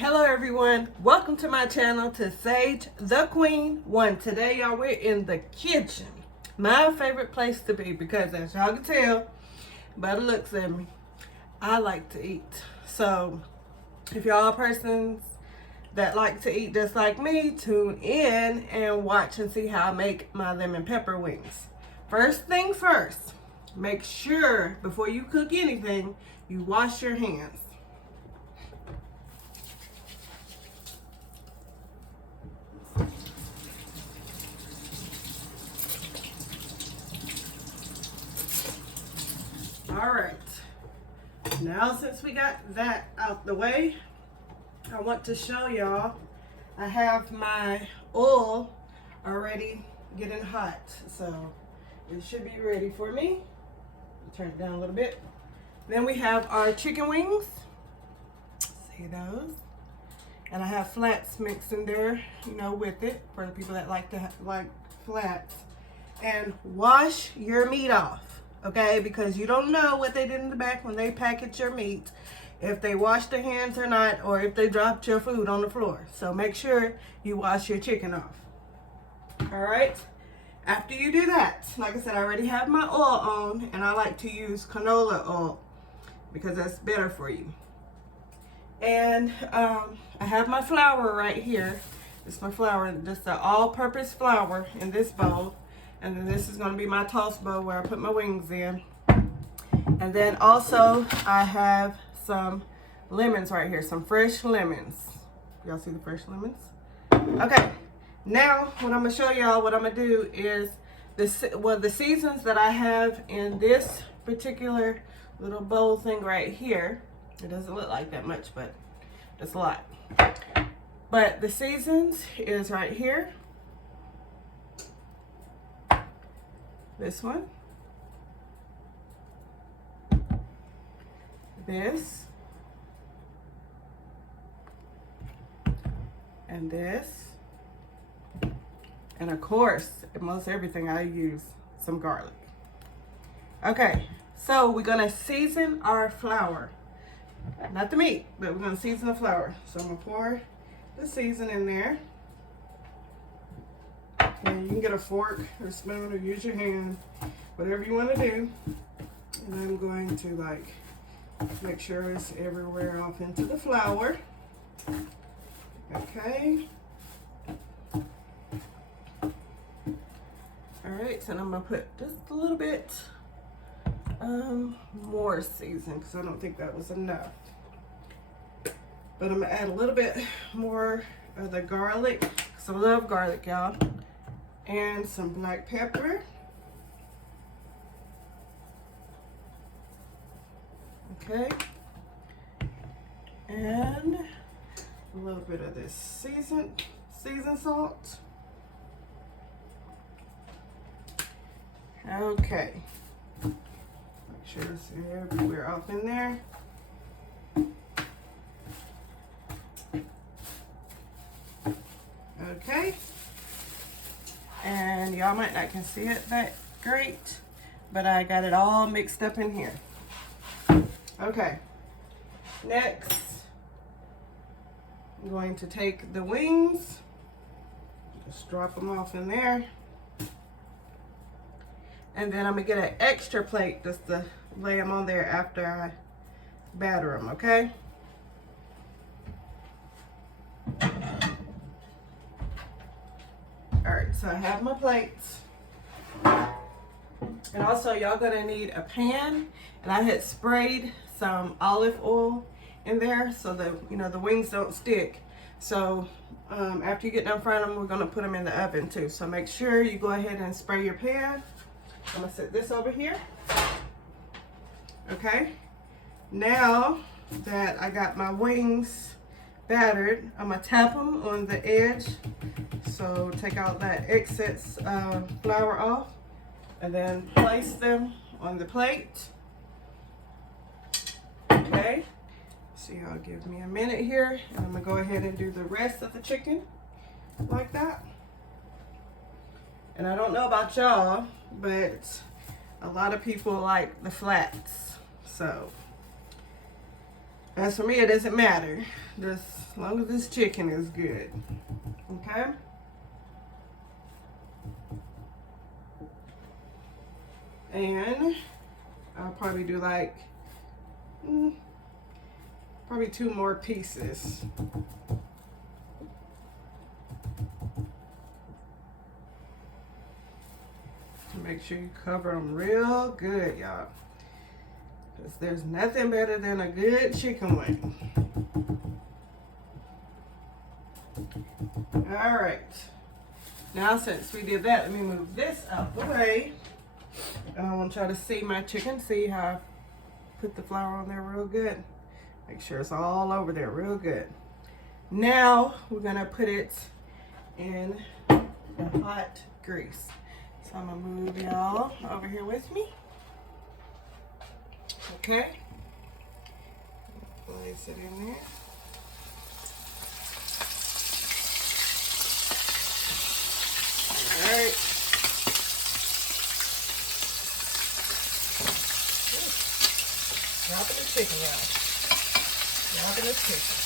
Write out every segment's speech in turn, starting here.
Hello everyone, welcome to my channel, to Sage the Queen 1. Today y'all, we're in the kitchen. My favorite place to be because as y'all can tell by the looks at me, I like to eat. So if y'all are persons that like to eat just like me, tune in and watch and see how I make my lemon pepper wings. First thing first, make sure before you cook anything, you wash your hands. All right, now since we got that out the way, I want to show y'all, I have my oil already getting hot, so it should be ready for me. Turn it down a little bit. Then we have our chicken wings, see those? And I have flats mixed in there, you know, with it for the people that like to like flats. And wash your meat off. Okay, because you don't know what they did in the back when they package your meat, if they washed their hands or not, or if they dropped your food on the floor. So make sure you wash your chicken off. All right, after you do that, like I said, I already have my oil on, and I like to use canola oil because that's better for you. And I have my flour right here. It's my flour, just an all-purpose flour in this bowl. And then this is going to be my toss bowl where I put my wings in. And then also I have some lemons right here, some fresh lemons. Y'all see the fresh lemons? Okay, now what I'm going to show y'all, what I'm going to do is the seasons that I have in this particular little bowl thing right here. It doesn't look like that much, but it's a lot. But the seasons is right here. This one, this, and this, and of course, most everything I use some garlic. Okay, so we're gonna season our flour. Not the meat, but we're gonna season the flour. So I'm gonna pour the season in there. And you can get a fork or spoon or use your hand, whatever you want to do. And I'm going to like make sure it's everywhere off into the flour. Okay. All right, so I'm gonna put just a little bit more season because I don't think that was enough. But I'm gonna add a little bit more of the garlic because I love garlic, y'all. And some black pepper. Okay. And a little bit of this seasoned salt. Okay. Make sure it's everywhere off in there. Okay. And y'all might not can see it that great, but I got it all mixed up in here. Okay, next I'm going to take the wings, just drop them off in there, and then I'm gonna get an extra plate just to lay them on there after I batter them, okay? All right, so I have my plates. And also y'all gonna need a pan, and I had sprayed some olive oil in there so that, you know, the wings don't stick. So after you get done frying them, we're gonna put them in the oven too. So make sure you go ahead and spray your pan. I'm gonna set this over here. Okay, now that I got my wings battered, I'm gonna tap them on the edge. So take out that excess flour off and then place them on the plate. Okay, so y'all give me a minute here and I'm gonna go ahead and do the rest of the chicken like that. And I don't know about y'all, but a lot of people like the flats. So As for me, it doesn't matter. Just as long as this chicken is good. Okay? And I'll probably do like probably 2 more pieces. To make sure you cover them real good, y'all. Because there's nothing better than a good chicken wing. All right. Now, since we did that, let me move this out the way. I want y'all to see my chicken. See how I put the flour on there real good. Make sure it's all over there real good. Now, we're going to put it in the hot grease. So I'm going to move y'all over here with me. Okay. Place it in there. All right. Dropping the chicken, y'all. Dropping the chicken.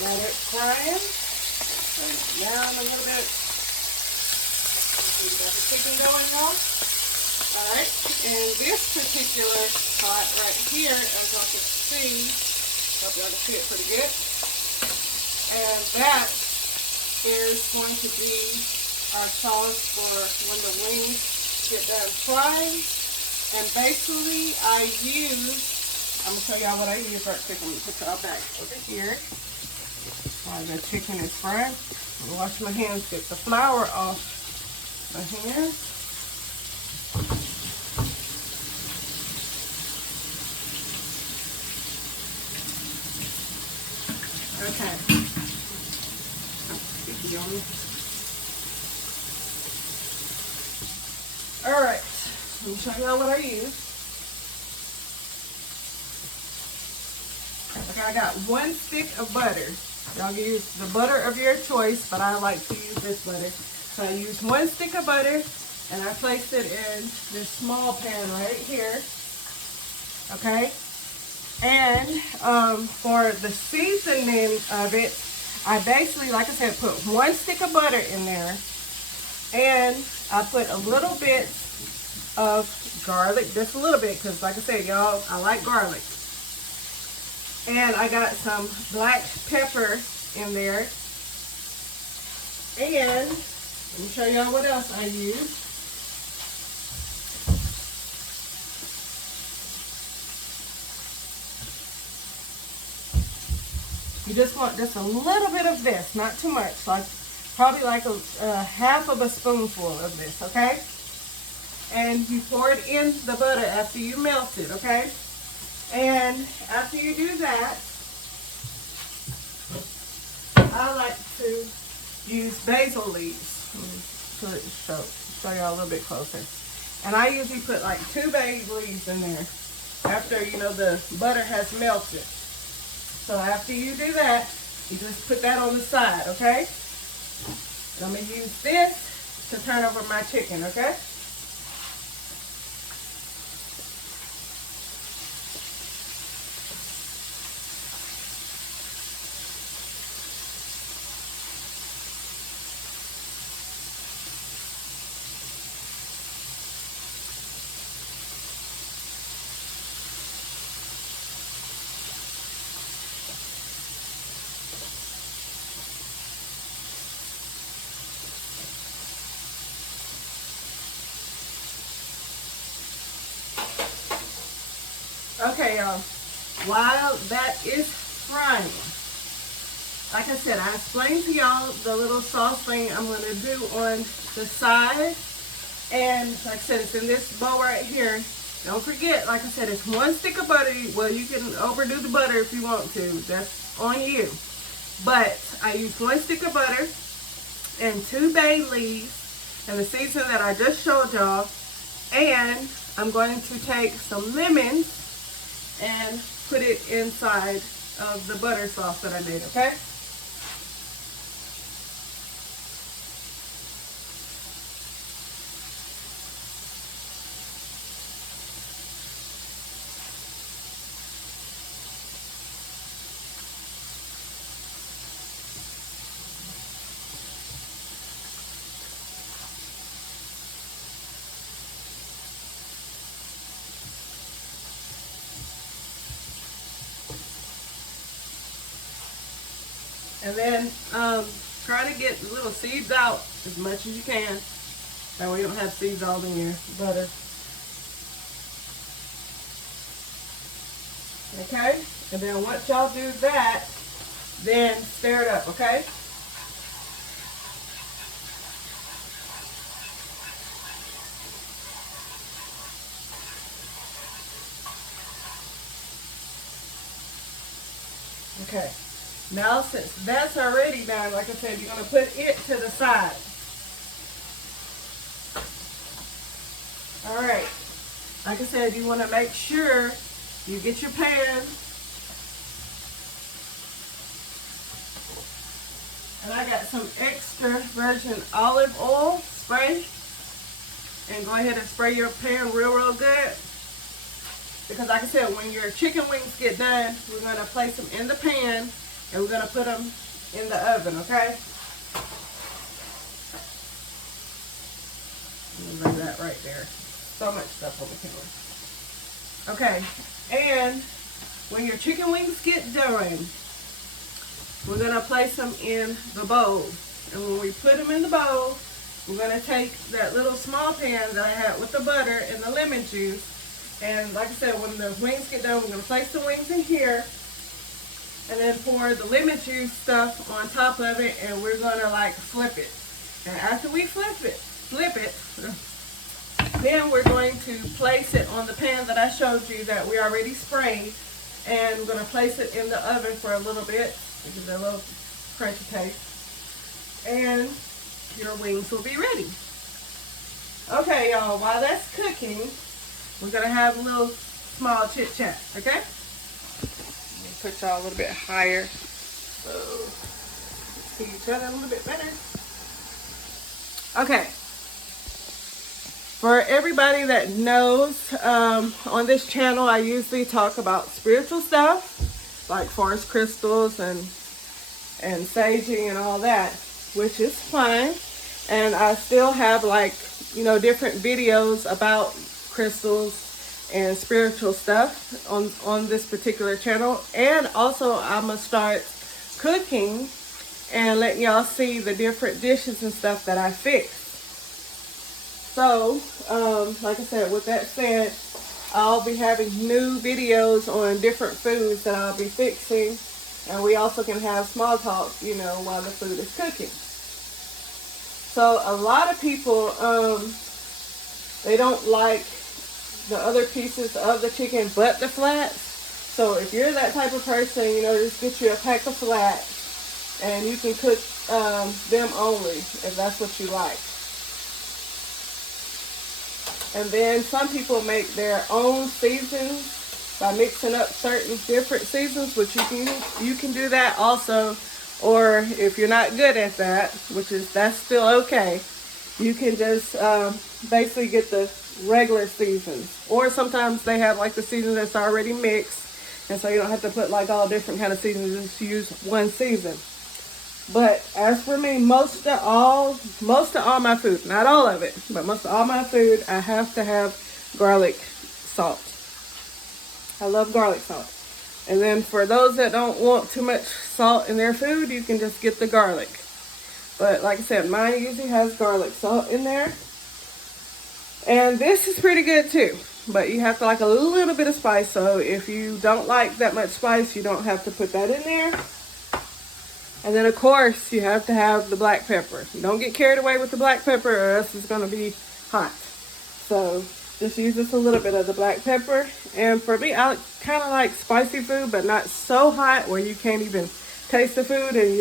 Got it frying. Down a little bit. We got the chicken going now. Alright, and this particular pot right here, as y'all can see, hope y'all can see it pretty good. And that is going to be our sauce for when the wings get done frying. And basically I use, I'm going to show y'all what I use right quick. I'm going to put y'all back over here. While the chicken is frying, I'll wash my hands, get the flour off my hands. Okay. Sticky on me. All right. Let me show y'all what I use. Okay, I got 1 stick of butter. Y'all can use the butter of your choice, but I like to use this butter. So I use 1 stick of butter, and I placed it in this small pan right here. Okay? And for the seasoning of it, I basically, like I said, put 1 stick of butter in there, and I put a little bit of garlic, just a little bit, because like I said, y'all, I like garlic. And I got some black pepper in there. And let me show y'all what else I use. You just want just a little bit of this, not too much, like probably like a half of a spoonful of this, okay? And you pour it in the butter after you melt it, okay? And after you do that, I like to use basil leaves. Let me show y'all a little bit closer. And I usually put like 2 basil leaves in there after, you know, the butter has melted. So after you do that, you just put that on the side, okay? And I'm going to use this to turn over my chicken, okay? Okay, y'all, while that is frying, like I said, I explained to y'all the little sauce thing I'm going to do on the side. And like I said, it's in this bowl right here. Don't forget, like I said, it's 1 stick of butter. Well, you can overdo the butter if you want to. That's on you. But I used 1 stick of butter and 2 bay leaves. and the seasoning that I just showed y'all. And I'm going to take some lemons and put it inside of the butter sauce that I made, okay? And then try to get the little seeds out as much as you can. That way you don't have seeds all in your butter. Okay? And then once y'all do that, then stir it up, okay? Okay. Now, since that's already done, like I said, you're going to put it to the side. All right. Like I said, you want to make sure you get your pan. And I got some extra virgin olive oil spray. And go ahead and spray your pan real good. Because like I said, when your chicken wings get done, we're going to place them in the pan. And we're going to put them in the oven, okay? Leave that right there. So much stuff on the camera. Okay, and when your chicken wings get done, we're going to place them in the bowl. And when we put them in the bowl, we're going to take that little small pan that I had with the butter and the lemon juice. And like I said, when the wings get done, we're going to place the wings in here. And then pour the lemon juice stuff on top of it, and we're gonna like flip it. And after we flip it, then we're going to place it on the pan that I showed you that we already sprayed, and we're gonna place it in the oven for a little bit to give it a little crunchy taste. And your wings will be ready. Okay, y'all. While that's cooking, we're gonna have a little small chit chat. Okay. Put y'all a little bit higher so see each other a little bit better. Okay, for everybody that knows, on this channel I usually talk about spiritual stuff like forest crystals and saging and all that, which is fine. And I still have, like, you know, different videos about crystals and spiritual stuff on this particular channel. And also I'm gonna start cooking and letting y'all see the different dishes and stuff that I fix. So like I said, with that said, I'll be having new videos on different foods that I'll be fixing, and we also can have small talk, you know, while the food is cooking. So a lot of people, they don't like the other pieces of the chicken but the flats. So if you're that type of person, you know, just get you a pack of flats and you can cook them only if that's what you like. And then some people make their own seasons by mixing up certain different seasons, which you can do that also. Or if you're not good at that, that's still okay, you can just basically get the regular seasons. Or sometimes they have like the season that's already mixed, and so you don't have to put like all different kind of seasons, just use one season. But as for me, most of all my food, not all of it, but most of all my food, I have to have garlic salt. I love garlic salt. And then for those that don't want too much salt in their food, you can just get the garlic. But like I said, mine usually has garlic salt in there. And this is pretty good too. But you have to like a little bit of spice. So if you don't like that much spice, you don't have to put that in there. And then of course, you have to have the black pepper. You don't get carried away with the black pepper or else it's going to be hot. So just use just a little bit of the black pepper. And for me, I kind of like spicy food, but not so hot where you can't even taste the food and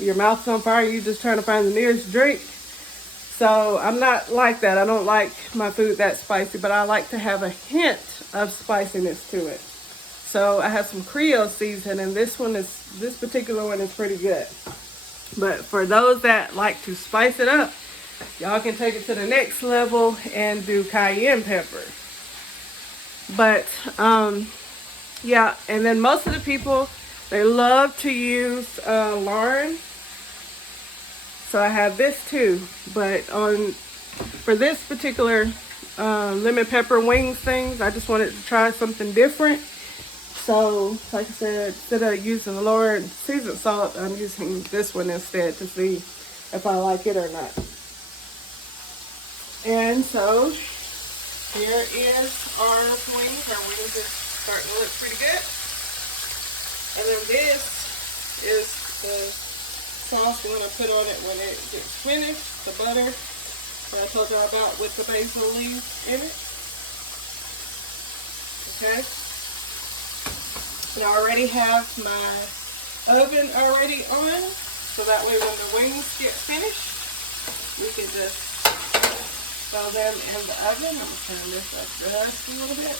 your mouth's on fire. You're just trying to find the nearest drink. So I'm not like that. I don't like my food that spicy, but I like to have a hint of spiciness to it. So I have some Creole seasoning, and this particular one is pretty good. But for those that like to spice it up, y'all can take it to the next level and do cayenne pepper. But yeah, and then most of the people, they love to use lard. So I have this too, but for this particular lemon pepper wings things, I just wanted to try something different. So, like I said, instead of using the Lord seasoned salt, I'm using this one instead to see if I like it or not. And so, here is our wings. Our wings are starting to look pretty good. And then this is the sauce I'm going to put on it when it gets finished. The butter that I told y'all about with the basil leaves in it. Okay. And I already have my oven already on, so that way when the wings get finished, we can just throw them in the oven. I'm going to turn this up just a little bit.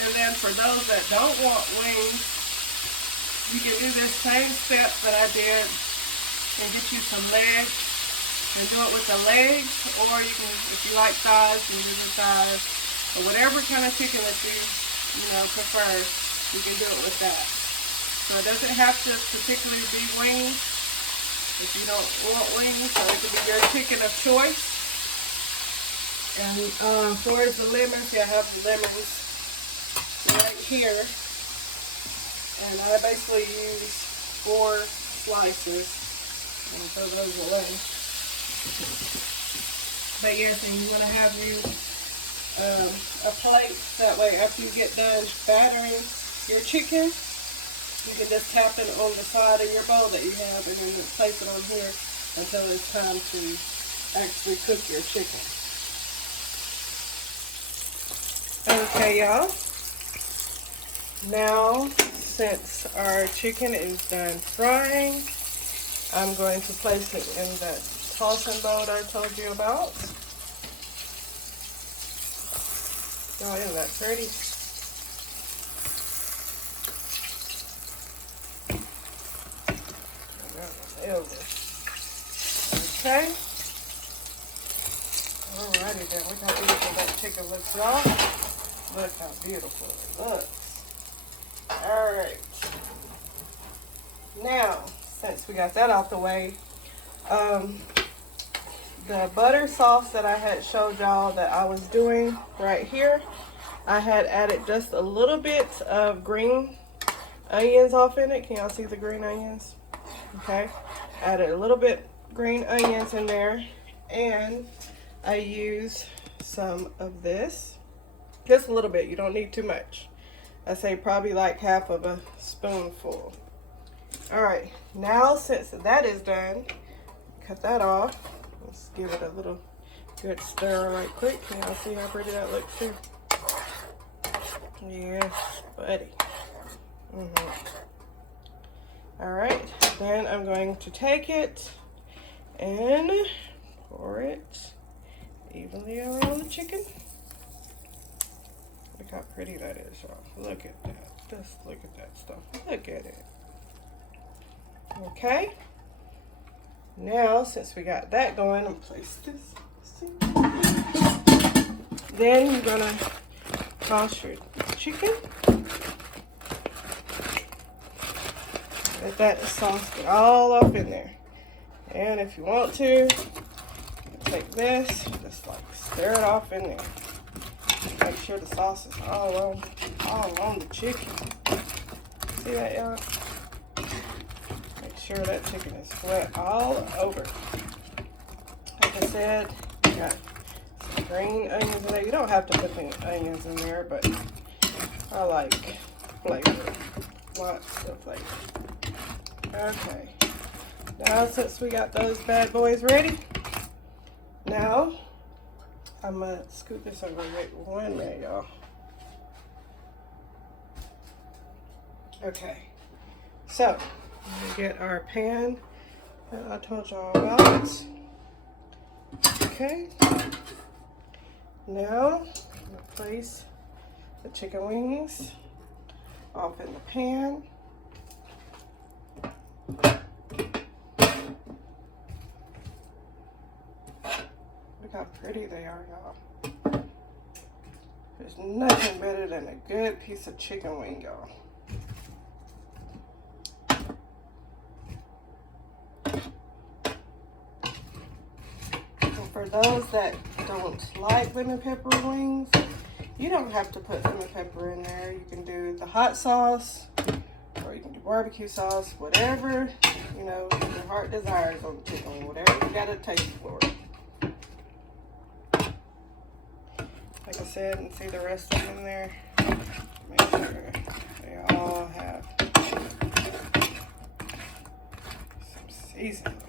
And then for those that don't want wings, you can do this same step that I did and get you some legs and do it with the legs, or you can, if you like thighs, you can do the thighs, or whatever kind of chicken that you prefer, you can do it with that. So it doesn't have to particularly be wings if you don't want wings, so it could be your chicken of choice. And for the lemons, I have the lemons right here, and I basically use 4 slices. I'm going to throw those away. But yes, and you want to have you a plate. That way, after you get done battering your chicken, you can just tap it on the side of your bowl that you have, and then place it on here until it's time to actually cook your chicken. Okay, y'all. Now, since our chicken is done frying, I'm going to place it in that tossing bowl I told you about. Oh, isn't that pretty? Okay. Alrighty then. Look how beautiful that chicken looks, y'all. Look how beautiful it looks. Alright. Now, since we got that out the way, the butter sauce that I had showed y'all that I was doing right here, I had added just a little bit of green onions off in it. Can y'all see the green onions? Okay, added a little bit green onions in there, and I used some of this, just a little bit. You don't need too much. I say probably like half of a spoonful. All right, now since that is done, cut that off. Let's give it a little good stir right quick. Can y'all see how pretty that looks too? Yes, buddy. All right, then I'm going to take it and pour it evenly around the chicken. Look how pretty that is, y'all. Look at that. Just look at that stuff. Look at it. Okay. Now, since we got that going, I'm place this. Then you're gonna toss your chicken. Let that sauce get all up in there. And if you want to, take this, just like stir it off in there. Make sure the sauce is all on the chicken. See that, y'all? Make sure that chicken is wet all over. Like I said, you got some green onions in there. You don't have to put any onions in there, but I like flavor. Lots of flavor. Okay. Now since we got those bad boys ready, now I'm gonna scoop this over with one there, y'all. Okay, so we get our pan that I told y'all about. Okay, now we'll place the chicken wings off in the pan. Look how pretty they are, y'all. There's nothing better than a good piece of chicken wing, y'all. And for those that don't like lemon pepper wings, you don't have to put lemon pepper in there. You can do the hot sauce, or you can do barbecue sauce, whatever, you know, your heart desires on the chicken wing, whatever you got to taste for it. Like I said, and see the rest of them in there. Make sure they all have some seasoning.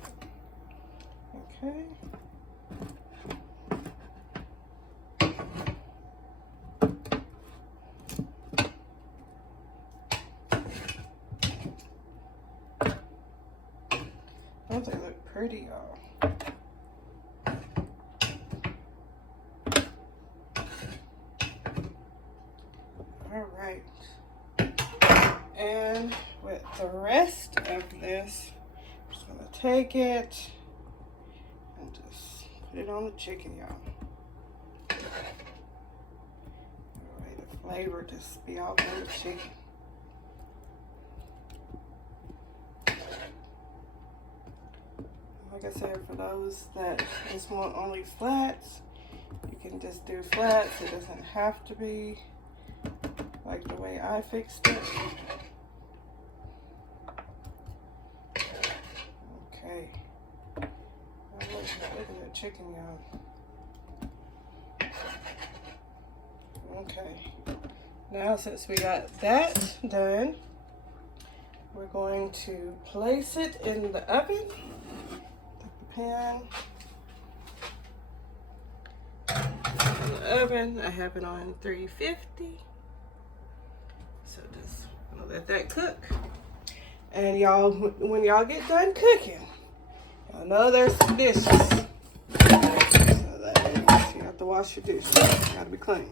Okay. Don't they look pretty, y'all? All right. And with the rest of this, I'm just gonna take it and just put it on the chicken, y'all. That way the flavor just be all on the chicken. Like I said, for those that just want only flats, you can just do flats. It doesn't have to be like the way I fixed it. Okay. Now look at the chicken, y'all. Okay. Now since we got that done, we're going to place it in the oven. Pan in the oven. I have it on 350, so just gonna let that cook. And y'all, when y'all get done cooking, y'all know there's some dishes, so that you have to wash your dishes. Gotta be clean.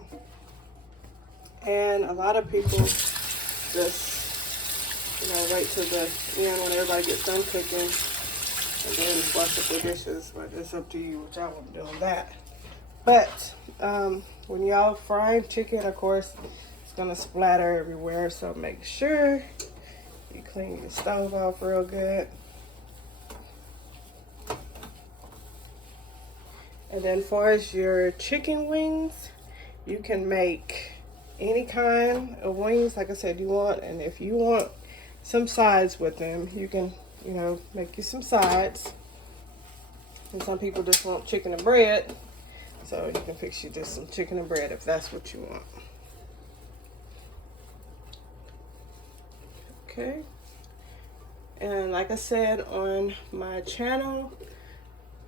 And a lot of people just, you know, wait till the end when everybody gets done cooking and then wash up the dishes, but it's up to you what y'all want to do on that. But when y'all frying chicken, of course, it's gonna splatter everywhere, so make sure you clean your stove off real good. And then as far as your chicken wings, you can make any kind of wings, like I said, you want, and if you want some sides with them, you can, you know, make you some sides. And some people just want chicken and bread, so you can fix you just some chicken and bread if that's what you want. Okay. And like I said on my channel,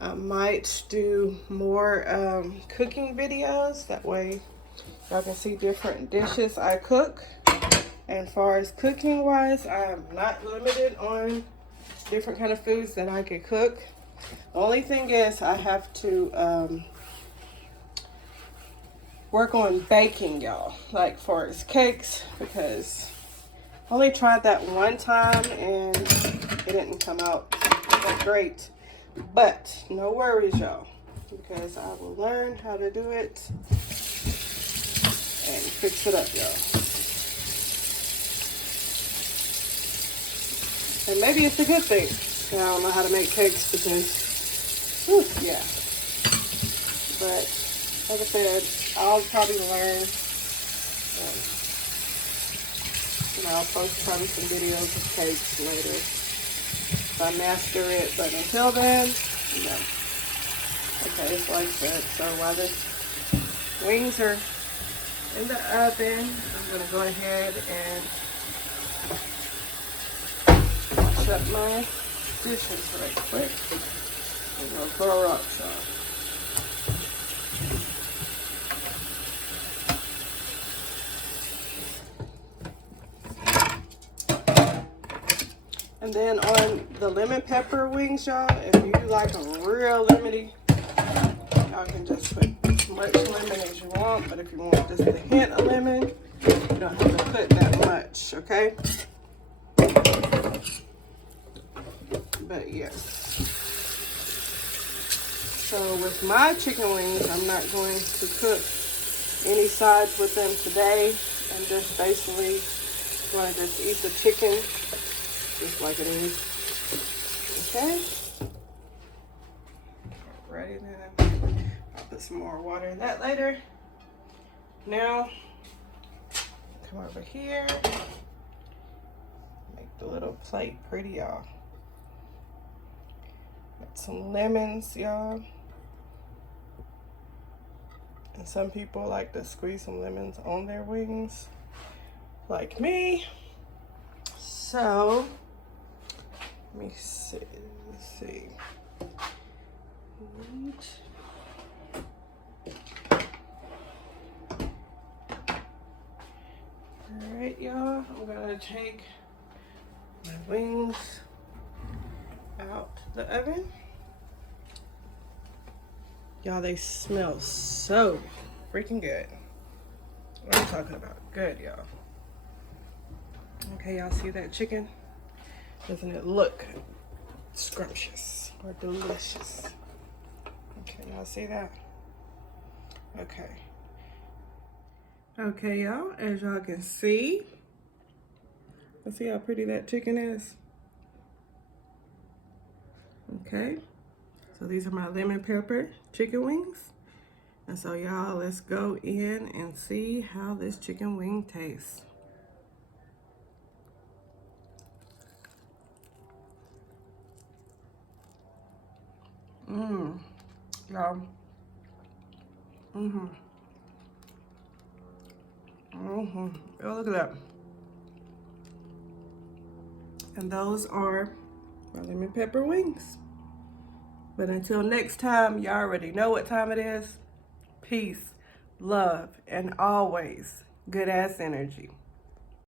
I might do more cooking videos. That way y'all can see different dishes I cook. And as far as cooking wise, I am not limited on different kind of foods that I can cook. The only thing is I have to work on baking, y'all, like for as cakes, because I only tried that one time and it didn't come out that great. But no worries, y'all, because I will learn how to do it and fix it up, y'all. And maybe it's a good thing I don't know how to make cakes, because, whew, yeah. But, like I said, I'll probably learn. You know, I'll post probably some videos of cakes later if I master it. But until then, no. Okay, so like I said, so while the wings are in the oven, I'm going to go ahead and shut my dishes right quick. I'm gonna throw up some. And then on the lemon pepper wings, y'all, if you like a real lemony, y'all can just put as much lemon as you want. But if you want just a hint of lemon, you don't have to put that much, okay? But yes. So with my chicken wings, I'm not going to cook any sides with them today. I'm just basically going to just eat the chicken just like it is. Okay? Alrighty then. I'll put some more water in that later. Now, come over here. Make the little plate pretty, y'all. Got some lemons, y'all. And some people like to squeeze some lemons on their wings, like me. So, let me see. Let's see. Alright, y'all. I'm gonna take my wings out the oven. Y'all, they smell so freaking good. What I'm talking about. Good, y'all. Okay, y'all see that chicken? Doesn't it look scrumptious or delicious? Okay, y'all see that? Okay. Okay, y'all, as y'all can see, let's see how pretty that chicken is. Okay, so these are my lemon pepper chicken wings. And so y'all, let's go in and see how this chicken wing tastes. Y'all. Oh, look at that. And those are my lemon pepper wings. But until next time, y'all already know what time it is. Peace, love, and always good ass energy.